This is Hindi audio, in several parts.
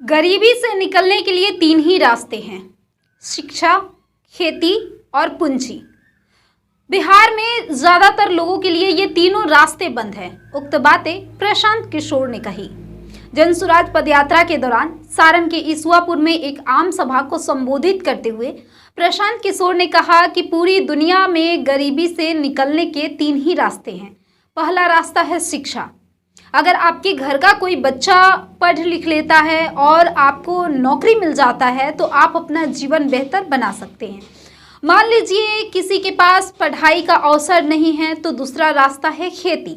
गरीबी से निकलने के लिए तीन ही रास्ते हैं: शिक्षा, खेती और पूंजी। बिहार में ज्यादातर लोगों के लिए ये तीनों रास्ते बंद हैं। उक्त बातें प्रशांत किशोर ने कही। जन सुराज पदयात्रा के दौरान सारण के ईसुआपुर में एक आम सभा को संबोधित करते हुए प्रशांत किशोर ने कहा कि पूरी दुनिया में गरीबी से निकलने के तीन ही रास्ते हैं। पहला रास्ता है शिक्षा। अगर आपके घर का कोई बच्चा पढ़ लिख लेता है और आपको नौकरी मिल जाता है तो आप अपना जीवन बेहतर बना सकते हैं। मान लीजिए किसी के पास पढ़ाई का अवसर नहीं है तो दूसरा रास्ता है खेती।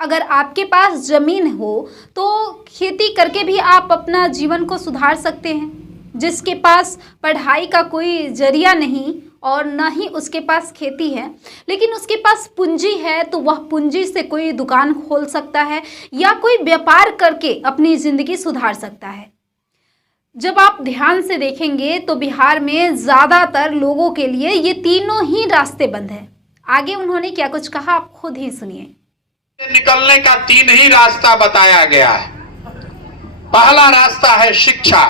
अगर आपके पास जमीन हो तो खेती करके भी आप अपना जीवन को सुधार सकते हैं। जिसके पास पढ़ाई का कोई जरिया नहीं और न ही उसके पास खेती है लेकिन उसके पास पूंजी है तो वह पूंजी से कोई दुकान खोल सकता है या कोई व्यापार करके अपनी ज़िंदगी सुधार सकता है। जब आप ध्यान से देखेंगे तो बिहार में ज़्यादातर लोगों के लिए ये तीनों ही रास्ते बंद हैं। आगे उन्होंने क्या कुछ कहा आप खुद ही सुनिए। निकलने का तीन ही रास्ता बताया गया है। पहला रास्ता है शिक्षा।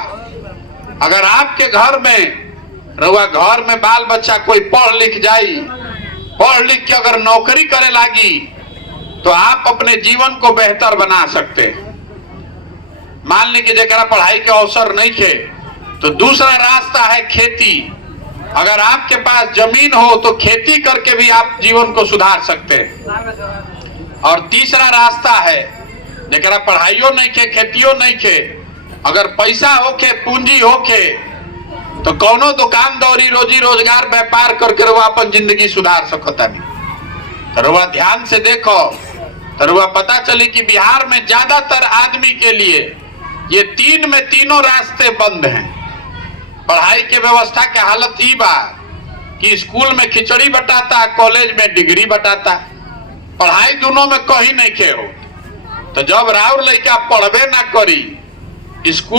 अगर आपके घर में बाल बच्चा कोई पढ़ लिख जाई, पढ़ लिख के अगर नौकरी करे लागी तो आप अपने जीवन को बेहतर बना सकते हैं। मान ली कि जरा पढ़ाई के अवसर नहीं थे तो दूसरा रास्ता है खेती। अगर आपके पास जमीन हो तो खेती करके भी आप जीवन को सुधार सकते हैं। और तीसरा रास्ता है जरा पढ़ाइयो नहीं थे, खेतियों नहीं थे, अगर पैसा होके, पूंजी होके तो कौनो दुकानदारी, रोजी रोजगार, व्यापार करके रुआ अपन जिंदगी सुधार सकता नहीं। तो रुआ ध्यान से देखो तो रुआ पता चली कि बिहार में ज्यादातर आदमी के लिए ये तीनों रास्ते बंद हैं। पढ़ाई के व्यवस्था के हालत ही बा कि स्कूल में खिचड़ी बटाता, कॉलेज में डिग्री बटाता, पढ़ाई दोनों में कहीं नहीं के हो। तो जब राउर लड़का पढ़बे ना करी, स्कूल